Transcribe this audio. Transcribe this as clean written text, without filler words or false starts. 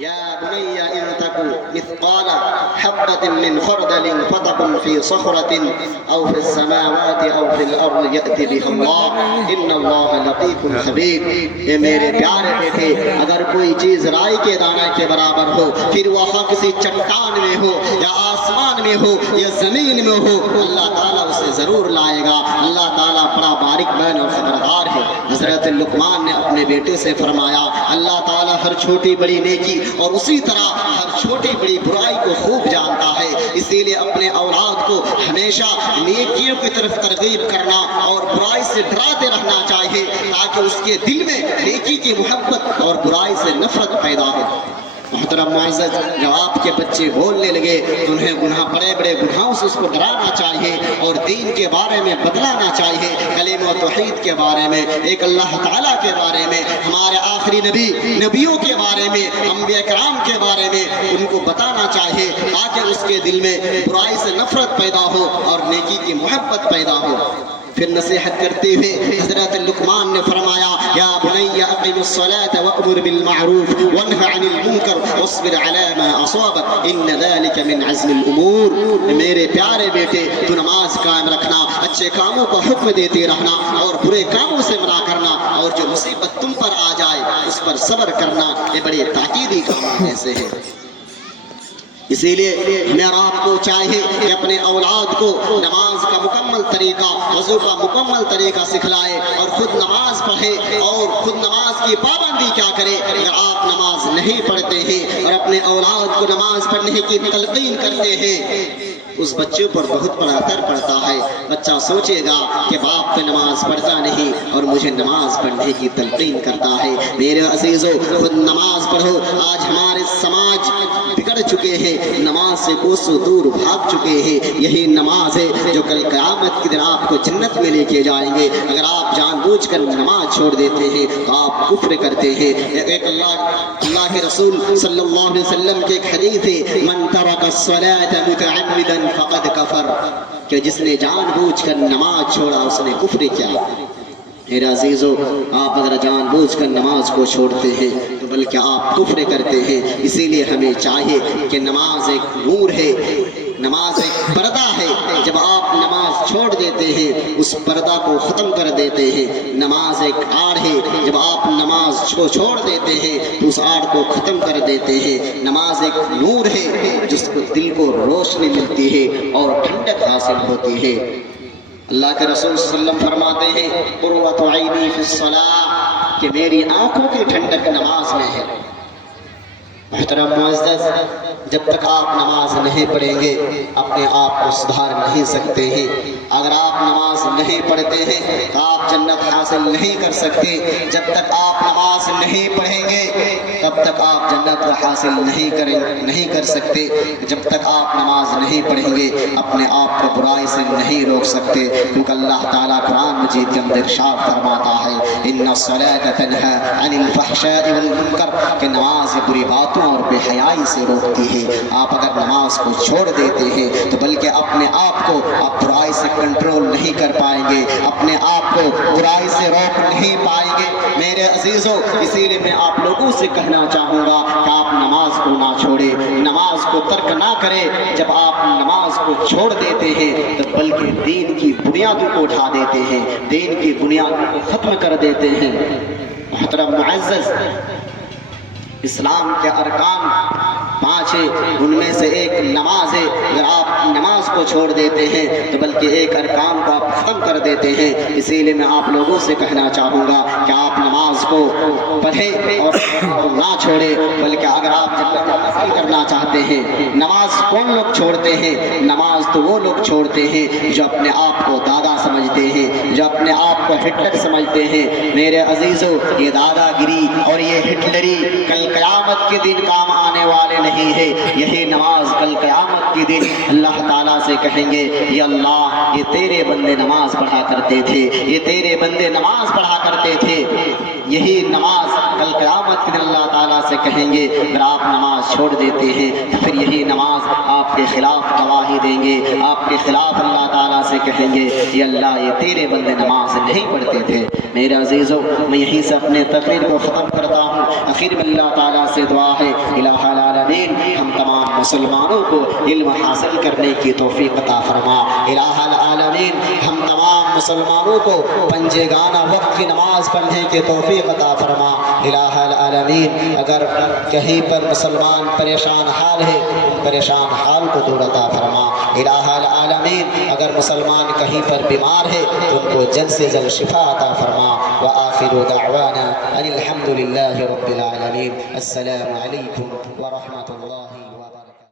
يا بني إن تكن مثقال حبة من خردل فتكن في صخرة أو في السماوات أو في الأرض يأتي بها الله إن الله لطيف خبير. اے میرے پیارے بیٹے، اگر کوئی چیز رائی کے دانے کے برابر ہو، پھر وہ کسی چٹان میں ہو یا آسمان میں ہو یا زمین میں ہو، اللہ تعالیٰ اسے ضرور لائے گا. اللہ تعالیٰ بڑا باریک بین اور خبردار ہے. حضرت لقمان نے اپنے بیٹے سے فرمایا، اللہ تعالیٰ ہر چھوٹی بڑی نیکی اور اسی طرح ہر چھوٹی بڑی برائی کو خوب جانتا ہے. اسی لیے اپنے اولاد کو ہمیشہ نیکیوں کی طرف ترغیب کرنا اور برائی سے ڈراتے رہنا چاہیے، تاکہ اس کے دل میں نیکی کی محبت اور برائی سے نفرت پیدا ہو. محترم معزز، جب آپ کے بچے بولنے لگے تو انہیں بڑے بڑے گناہوں سے اس کو ڈرانا چاہیے اور دین کے بارے میں بتلانا چاہیے، کلمہ و توحید کے بارے میں، ایک اللہ تعالیٰ کے بارے میں، ہمارے آخری نبیوں کے بارے میں، انبیاء کرام کے بارے میں ان کو بتانا چاہیے، تاکہ اس کے دل میں برائی سے نفرت پیدا ہو اور نیکی کی محبت پیدا ہو. پھر نصیحت کرتے ہوئے حضرت لقمان نے فرمایا، یا بنی اقم الصلاة وامر بالمعروف وانہ عن المنکر واصبر علی ما اصابک ان ذلک من عزم الامور. میرے پیارے بیٹے، تو نماز قائم رکھنا، اچھے کاموں کا حکم دیتے رہنا اور برے کاموں سے منع کرنا، اور جو مصیبت تم پر آ جائے اس پر صبر کرنا، یہ بڑے تاکیدی کام میں سے ہے. اسی لیے میرا آپ کو چاہیے کہ اپنے اولاد کو نماز کا مکمل طریقہ، وضو کا مکمل طریقہ سکھلائے اور خود نماز پڑھے اور خود نماز کی پابندی کیا کرے. اگر آپ نماز نہیں پڑھتے ہیں اور اپنے اولاد کو نماز پڑھنے کی تلقین کرتے ہیں، اس بچے پر بہت بڑا اثر پڑتا ہے. بچہ سوچے گا کہ باپ تو نماز پڑھتا نہیں اور مجھے نماز پڑھنے کی تلقین کرتا ہے. میرے عزیزو، خود نماز پڑھو. آج ہمارے سماج بگڑ چکے ہیں، نماز سے کوسوں دور بھاگ چکے ہیں. یہی نماز ہے جو کل قیامت کے دن آپ کو جنت میں لے کے جائیں گے. اگر آپ جان بوجھ کر نماز چھوڑ دیتے ہیں تو آپ کفر کرتے ہیں. ایک اللہ کے رسول صلی اللہ علیہ وسلم کی ایک حدیث ہے، من ترک الصلاة متعمدا فقد کفر، کہ جس نے جان بوجھ کر نماز چھوڑا اس نے کفر کیا. میرے عزیزو، آپ اگر جان بوجھ کر نماز کو چھوڑتے ہیں تو بلکہ آپ کفر کرتے ہیں. اسی لیے ہمیں چاہیے کہ نماز ایک نور ہے، نماز ایک پردہ ہے. جب آپ نماز چھوڑ دیتے ہیں اس پردہ کو ختم کر دیتے ہیں. نماز ایک آڑ ہے، جب آپ نماز کو چھوڑ دیتے ہیں تو اس آڑ کو ختم کر دیتے ہیں. نماز ایک نور ہے جس کو دل کو روشنی ملتی ہے اور ٹھنڈک حاصل ہوتی ہے. اللہ کے رسول صلی اللہ علیہ وسلم فرماتے ہیں، قرۃ عینی فی الصلاۃ، کہ میری آنکھوں کی ٹھنڈک نماز میں ہے. محترم معزز، جب تک آپ نماز نہیں پڑھیں گے اپنے آپ کو سدھار نہیں سکتے ہیں. اگر آپ نماز نہیں پڑھتے ہیں تو آپ جنت حاصل نہیں کر سکتے. جب تک آپ نماز نہیں پڑھیں گے تب تک آپ جنت حاصل نہیں کر سکتے. جب تک آپ نماز نہیں پڑھیں گے اپنے آپ کو برائی سے نہیں روک سکتے، کیونکہ اللہ تعالیٰ قرآن مجید کے اندر ارشاد فرماتا ہے، ان الصلاۃ تنہی عن الفحشاء والمنکر، کہ نماز بری باتوں اور بے حیائی سے روکتی ہے. آپ اگر نماز کو چھوڑ دیتے ہیں تو بلکہ اپنے آپ کو آپ برائی سے کنٹرول نہیں کر پائیں گے، اپنے آپ کو برائی سے روک نہیں پائیں گے. میرے عزیزو، اسی لیے میں آپ لوگوں سے کہنا چاہوں گا کہ آپ نماز کو نہ چھوڑیں، نماز کو ترک نہ کریں. جب آپ نماز کو چھوڑ دیتے ہیں تو بلکہ دین کی بنیادوں کو اٹھا دیتے ہیں، دین کی بنیادوں کو ختم کر دیتے ہیں. محترم معزز، اسلام کے ارکان 5 ہیں، ان میں سے ایک نماز ہے. اگر آپ نماز کو چھوڑ دیتے ہیں تو بلکہ ایک ارکان کو آپ ختم کر دیتے ہیں. اسی لیے میں آپ لوگوں سے کہنا چاہوں گا کہ آپ نماز کو پڑھیں اور نہ چھوڑیں، بلکہ اگر آپ جنت حاصل کرنا چاہتے ہیں. نماز کون لوگ چھوڑتے ہیں؟ نماز تو وہ لوگ چھوڑتے ہیں جو اپنے آپ کو دادا سمجھتے ہیں، جو اپنے آپ کو ہٹلر سمجھتے ہیں. میرے عزیزو، یہ دادا گیری اور یہ ہٹلری کل قیامت کے دن کام آنے والے نہیں ہے. یہی نماز کل قیامت کے دن اللہ تعالیٰ سے کہیں گے، یا اللہ، یہ تیرے بندے نماز پڑھا کرتے تھے، یہ تیرے بندے نماز پڑھا کرتے تھے. یہی نماز کل قیامت کے دن اللہ تعالیٰ سے کہیں گے اگر آپ نماز چھوڑ دیتے ہیں تو پھر یہی نماز آپ کے خلاف گواہی دیں گے، آپ کے خلاف اللہ تعالیٰ سے کہیں گے یہ اللہ یہ تیرے بندے نماز نہیں پڑھتے تھے۔ میرے عزیزو، میں یہیں سے اپنے تقریر کو ختم کرتا ہوں۔ آخر میں اللہ تعالیٰ سے دعا ہے الہ العالمین ہم تمام مسلمانوں کو علم حاصل کرنے کی توفیق عطا فرما۔ الہ العالمین ہم تمام مسلمانوں کو پنجگانہ وقت کی نماز پڑھنے کی توفیق عطا فرما۔ الہ العالمین اگر کہیں پر مسلمان پریشان حال ہے ان پریشان حال کو دور عطا فرما۔ الہ العالمین اگر مسلمان کہیں پر بیمار ہے تو ان کو جلد سے جلد شفا عطا فرما۔ وآخر دعوانا ان الحمد للہ رب العالمین۔ السلام علیکم ورحمۃ اللہ